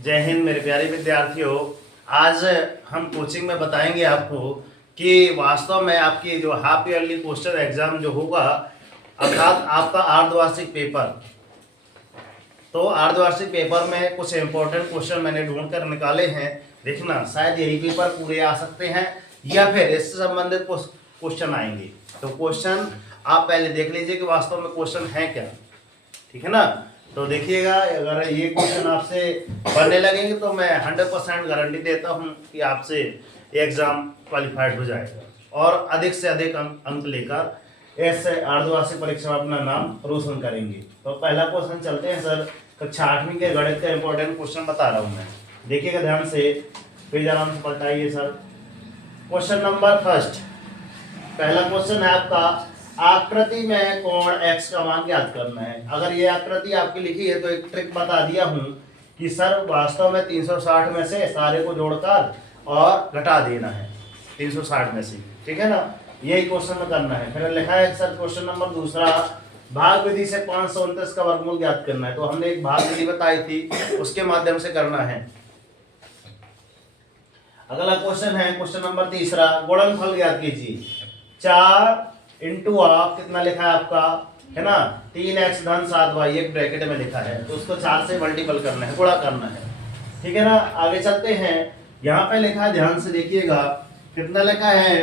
जय हिंद मेरे प्यारे विद्यार्थियों। आज हम कोचिंग में बताएंगे आपको कि वास्तव में आपकी जो हाफ ईयरली पोस्टर एग्जाम जो होगा, अर्थात आपका अर्धवार्षिक पेपर, तो अर्धवार्षिक पेपर में कुछ इंपॉर्टेंट क्वेश्चन मैंने ढूंढ कर निकाले हैं। देखना, शायद यही पेपर पूरे आ सकते हैं या फिर इससे संबंधित क्वेश्चन आएंगे। तो क्वेश्चन आप पहले देख लीजिए कि वास्तव में क्वेश्चन है क्या, ठीक है ना। तो देखिएगा, अगर ये क्वेश्चन आपसे बनने लगेंगे तो मैं 100% गारंटी देता हूँ कि आपसे एग्जाम क्वालिफाइड हो जाएगा और अधिक से अधिक अंक लेकर ऐसे अर्धवार्षिक परीक्षा में अपना नाम रोशन करेंगे। तो पहला क्वेश्चन चलते हैं सर। कक्षा 8वीं के गणित का इंपॉर्टेंट क्वेश्चन बता रहा हूँ मैं, देखिएगा ध्यान से, पेज आराम से पलटाइए सर। क्वेश्चन नंबर फर्स्ट, पहला क्वेश्चन है आपका, आकृति में कोण x का मान ज्ञात करना है। अगर ये आकृति आपकी लिखी है तो एक ट्रिक बता दिया हूं कि सर वास्तव में 360 में से सारे को जोड़कर और घटा देना है 360 में से, ठीक है ना। यही क्वेश्चन में करना है। फिर लिखा है सर क्वेश्चन नंबर दूसरा, भाग विधि से 529 का वर्गमूल ज्ञात करना है। तो हमने एक भाग विधि बताई थी, उसके माध्यम से करना है। अगला क्वेश्चन है क्वेश्चन नंबर तीसरा, गुणनफल ज्ञात कीजिए। 4 इंटू आप कितना लिखा है आपका, है ना, 3x धन 7y एक ब्रैकेट में लिखा है, तो उसको 4 से मल्टीपल करना है, गुणा करना है, ठीक है ना। आगे चलते हैं, यहाँ पे लिखा है, ध्यान से देखिएगा, कितना लिखा है,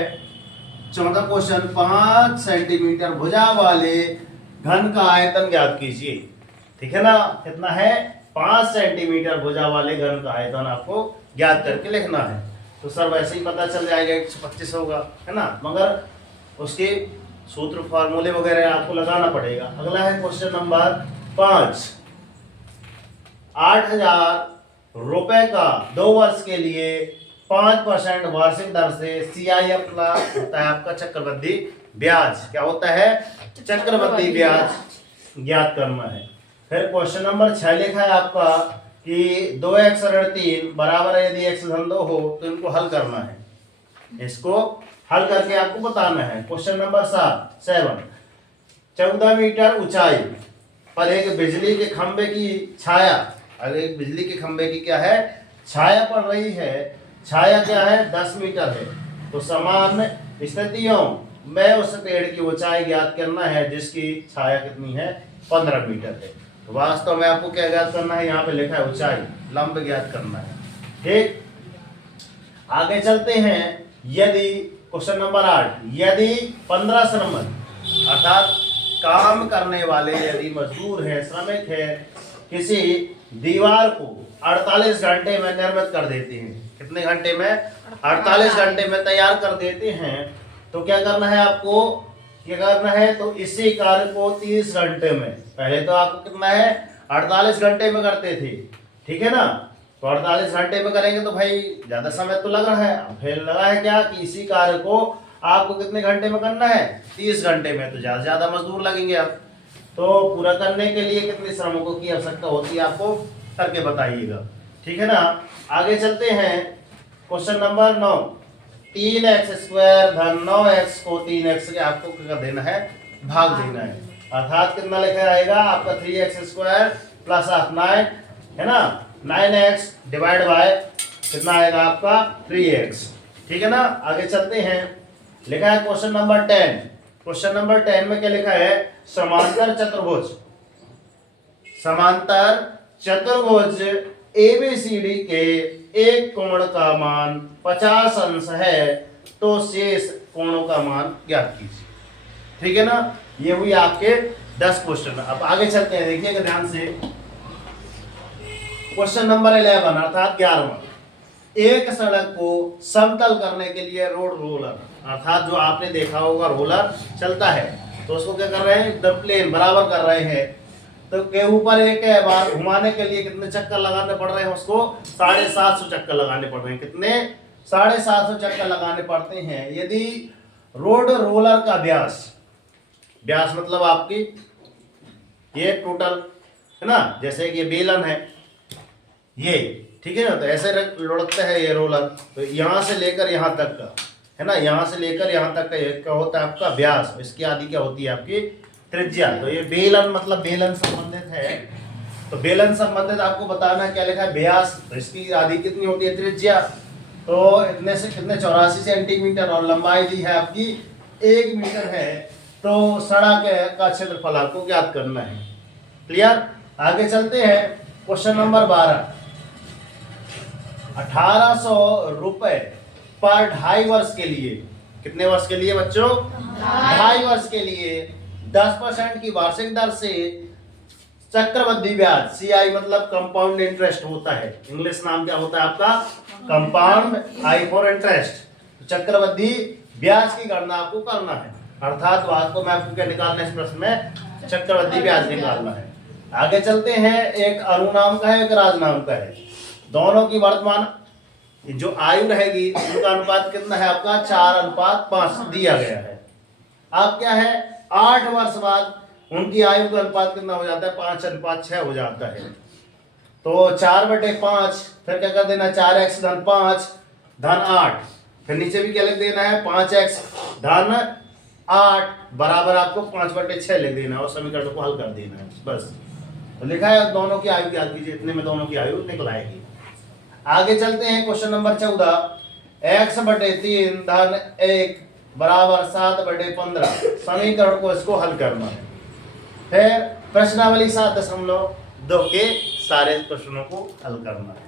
14 क्वेश्चन, 5 सेंटीमीटर भुजा वाले घन का आयतन ज्ञात कीजिए, ठीक है ना। कितना है, 5 सेंटीमीटर भुजा वाले घन का आयतन आपको ज्ञात करके लिखना है। तो सर वैसे ही पता चल जाएगा 125 होगा, है ना, मगर उसके सूत्र फार्मूले वगैरह आपको लगाना पड़ेगा। अगला है क्वेश्चन नंबर 5, 8,000 रुपए का 2 वर्ष के लिए 5% वार्षिक दर से CIF होता है आपका चक्रवृद्धि ब्याज। क्या होता है, चक्रवृद्धि ब्याज ज्ञात करना है। फिर क्वेश्चन नंबर 6 लिखा है आपका कि 2x ऋण 3 बराबर है यदि x धन 2 हो, तो इनको हल करना है। इसको हल करके आपको बताना है। क्वेश्चन नंबर 7, 14 मीटर ऊंचाई पर एक बिजली के खंभे की छाया, अगर एक बिजली के खंभे की क्या है, छाया पड़ रही है, छाया क्या है, 10 मीटर है, तो समान स्थितियों में उस पेड़ की ऊंचाई ज्ञात करना है जिसकी छाया कितनी है, 15 मीटर है। तो वास्तव में आपको क्या ज्ञात करना है, यहाँ पे लिखा है ऊंचाई, लंब ज्ञात करना है, ठीक। आगे चलते हैं, यदि क्वेश्चन नंबर 8, यदि 15 श्रमिक अर्थात काम करने वाले यदि मजदूर है, श्रमिक है, किसी दीवार को 48 घंटे में निर्मित कर देते हैं, कितने घंटे में, 48 घंटे में तैयार कर देते हैं, तो क्या करना है आपको, क्या करना है, तो इसी कार्य को 30 घंटे में, पहले तो आपको कितना है, 48 घंटे में करते थे, ठीक है ना। तो 48 घंटे में करेंगे तो भाई ज्यादा समय तो लगा है, फिर लगा है क्या कि इसी कार्य को आपको कितने घंटे में करना है, 30 घंटे में, तो ज्यादा मजदूर लगेंगे आप। तो पूरा करने के लिए कितने श्रमिकों की आवश्यकता होती है आपको करके बताइएगा, ठीक है ना। आगे चलते हैं, क्वेश्चन नंबर 9, 3x² धन 9x को 3x के आपको क्या देना है, भाग देना है, अर्थात कितना लिखा आएगा आपका 3x² प्लस 9, है ना, 9x डिवाइड बाय कितना आएगा आपका 3x, ठीक है ना। आगे चलते हैं, लिखा है क्वेश्चन नंबर 10, क्वेश्चन नंबर 10 में क्या लिखा है, समांतर चतुर्भुज, समांतर चतुर्भुज ABCD के एक कोण का मान 50 अंश है, तो शेष कोणों का मान ज्ञात कीजिए, ठीक है ना। ये हुई आपके 10 क्वेश्चन। अब आगे चलते हैं, देखिएगा ध्यान से, क्वेश्चन नंबर 11 अर्थात 11वां, एक सड़क को समतल करने के लिए रोड रोलर, अर्थात जो आपने देखा होगा रोलर चलता है, तो उसको क्या कर रहे हैं, एकदम प्लेन बराबर कर रहे हैं, तो के ऊपर एक बार घुमाने के लिए कितने चक्कर लगाने पड़ रहे हैं, उसको 750 चक्कर लगाने पड़ रहे हैं, कितने, 750 चक्कर लगाने पड़ते हैं। यदि रोड रोलर का व्यास, व्यास मतलब आपकी ये टोटल, है ना, जैसे कि ये बेलन है ये, ठीक है ना, तो ऐसे लुढ़कता है ये रोलर, तो यहाँ से लेकर यहाँ तक का, है ना, यहाँ से लेकर यहाँ तक का क्या होता है आपका व्यास, इसकी आदि क्या होती है आपकी त्रिज्या। तो ये बेलन मतलब बेलन संबंधित है तो बेलन संबंधित आपको बताना है, क्या लिखा है, व्यास, तो इसकी आधी कितनी होती है, त्रिज्या, तो इतने से कितने 84 सेंटीमीटर, और लंबाई दी है आपकी 1 मीटर है। तो सड़क का क्षेत्रफल आपको ज्ञात करना है। क्लियर। आगे चलते हैं, क्वेश्चन नंबर 12। 1800 रुपए पर 2.5 वर्ष के लिए, कितने वर्ष के लिए बच्चों, 2.5 वर्ष के लिए 10% की वार्षिक दर से चक्रवृद्धि ब्याज, CI मतलब कंपाउंड इंटरेस्ट होता है, इंग्लिश नाम क्या होता है आपका, कंपाउंड आई फॉर इंटरेस्ट। चक्रवृद्धि ब्याज की गणना आपको करना है, अर्थात वास्तव में आपको क्या निकालना है, इस प्रश्न में चक्रवृद्धि ब्याज निकालना है। आगे चलते हैं, एक अनुनाम का है, एक राजनाम का है, दोनों की वर्तमान जो आयु रहेगी उनका अनुपात कितना है आपका, 4:5 दिया गया है। अब क्या है, 8 वर्ष बाद उनकी आयु का अनुपात कितना हो जाता है, 5:6 हो जाता है। तो 4/5, फिर क्या कर देना, 4x धन 5 धन 8, फिर नीचे भी क्या लिख देना है, 5x धन 8 बराबर आपको 5/6 लिख देना और समीकरण को हल कर देना है बस। तो लिखा है दोनों की आयु ज्ञात कीजिए, इतने में दोनों की आयु निकल आएगी। आगे चलते हैं, क्वेश्चन नंबर 14। x/3 धन 1 बराबर 7/15, समीकरण को इसको हल करना है। फिर प्रश्नावली 7.2 के सारे प्रश्नों को हल करना है।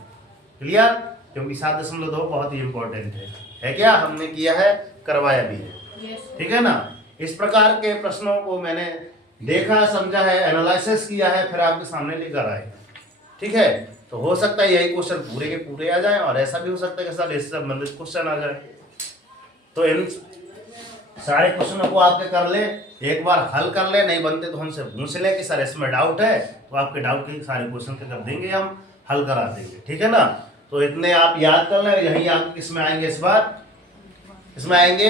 क्लियर, क्योंकि 7.2 बहुत ही इंपॉर्टेंट है क्या, हमने किया है, करवाया भी है, ठीक है ना। इस प्रकार के प्रश्नों को मैंने देखा, समझा है, एनालिसिस किया है, फिर आपके सामने लेकर आए, ठीक है। तो हो सकता है यही क्वेश्चन पूरे के पूरे आ जाए, और ऐसा भी हो सकता है कि सर इससे संबंधित क्वेश्चन आ जाए। तो इन सारे क्वेश्चनों को आपके कर ले, एक बार हल कर ले, नहीं बनते तो हमसे पूछ ले कि सर इसमें डाउट है, तो आपके डाउट के सारे क्वेश्चन कर देंगे, हम हल करा देंगे, ठीक है ना। तो इतने आप याद कर ले, यही आप किसमें आएंगे इस बार, इसमें आएंगे,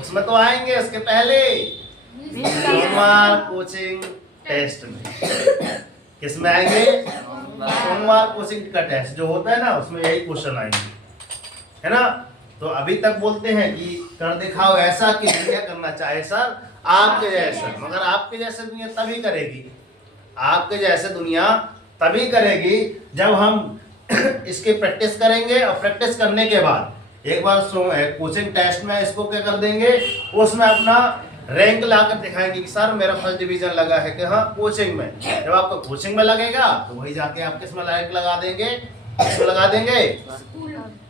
उसमें तो आएंगे, उसके पहले सोमवार कोचिंग टेस्ट में, किसमें आएंगे, सोमवार कोचिंग का टेस्ट जो होता है ना, उसमें यही क्वेश्चन आएंगे, है ना। तो अभी तक बोलते हैं कि कर दिखाओ ऐसा कि दुनिया करना चाहे सर आपके जैसे, मगर आपके जैसे दुनिया तभी करेगी, आपके जैसे दुनिया तभी करेगी जब हम इसकी प्रैक्टिस करेंगे, और प्रैक्टिस करने के बाद एक बार कोचिंग टेस्ट में इसको क्या कर देंगे, उसमें अपना रैंक लाकर दिखाएंगे कि सर मेरा फर्स्ट डिवीजन लगा है, कि हाँ कोचिंग में। जब आपको कोचिंग में लगेगा तो वही जाके आप किसमें रैंक लगा देंगे, किसमें लगा देंगे।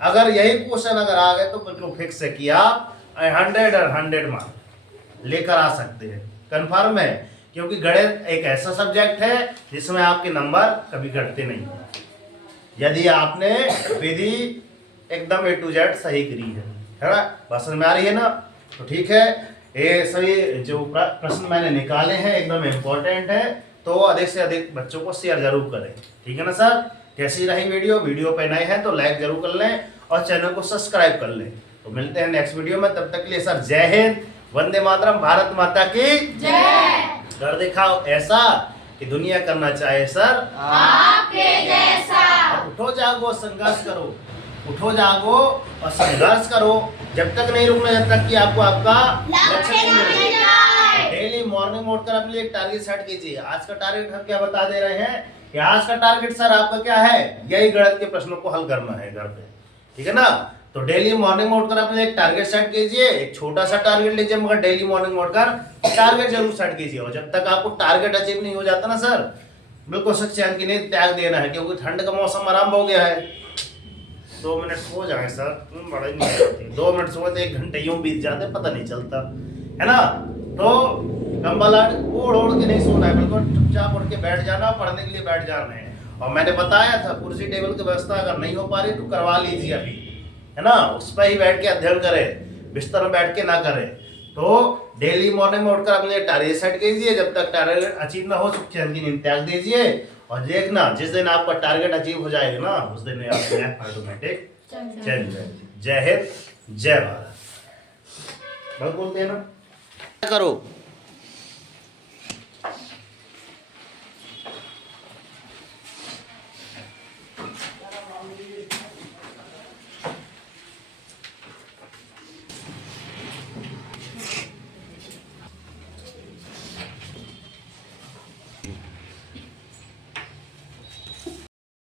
अगर यही क्वेश्चन अगर आ गए तो बिल्कुल फिक्स है कि आप 100 और 100 मार्क लेकर आ सकते हैं, कंफर्म है। क्योंकि गणित एक ऐसा सब्जेक्ट है जिसमें आपके नंबर कभी घटते नहीं, यदि आपने विधि एकदम A to Z सही करी है ना। बात समझ में आ रही है ना। तो ठीक है, ये सभी जो प्रश्न मैंने निकाले हैं एकदम इम्पोर्टेंट है, तो अधिक से अधिक बच्चों को शेयर जरूर करें, ठीक है ना सर। कैसी रही वीडियो पे नए हैं तो लाइक जरूर कर लें और चैनल को सब्सक्राइब कर लें। तो मिलते हैं नेक्स्ट वीडियो में, तब तक के लिए सर जय हिंद, वंदे मातरम, भारत माता की जय। कर दिखाओ ऐसा कि दुनिया करना चाहे सर आपके जैसा। उठो जागो संघर्ष करो, उठो जागो और संघर्ष करो, जब तक नहीं रुकना, जब तक कि आपको आपका लक्ष्य नहीं मिलेगा। डेली मॉर्निंग उठकर अपने लिए टारगेट सेट कीजिए। आज का टारगेट हम क्या बता दे रहे हैं कि आज का टारगेट सर आपका क्या है, यही गणित के प्रश्नों को हल करना है घर पे, ठीक है ना। तो डेली मॉर्निंग उठकर अपने एक टारगेट सेट कीजिए, एक छोटा सा टारगेट लीजिए, मगर डेली मॉर्निंग उठकर टारगेट जरूर सेट कीजिए। और जब तक आपको टारगेट अचीव नहीं हो जाता ना सर, बिल्कुल चैन की नींद त्याग देना है, क्योंकि ठंड का मौसम आरंभ हो गया है। 2 मिनट सो जाए सर, तुम बड़ा ही नहीं करते, 2 मिनट सोते 1 घंटे यूं बीत जाते पता नहीं चलता, है ना। तो कंबल ओढ़ ओढ़ के नहीं सोना है, बिल्कुल चुपचाप उठ के बैठ जाना, पढ़ने के लिए बैठ जाना है। और मैंने बताया था कुर्सी टेबल की व्यवस्था अगर नहीं हो पा रही तो करवा लीजिए अभी, है ना। उस पर ही बैठ के अध्ययन करें, बिस्तर में बैठ के ना करें। तो डेली मॉर्निंग में उठकर अपने टारगेट सेट कीजिए, जब तक टारगेट अचीव ना हो चैन की नींद त्याग दीजिए। और देखना जिस दिन आपका टारगेट अचीव हो जाएगा ना, उस दिन आपकी लाइफ ऑटोमेटिक चेंज हो जाएगी। जय हिंद, जय भारत। बहुत बोलते हैं ना, करो।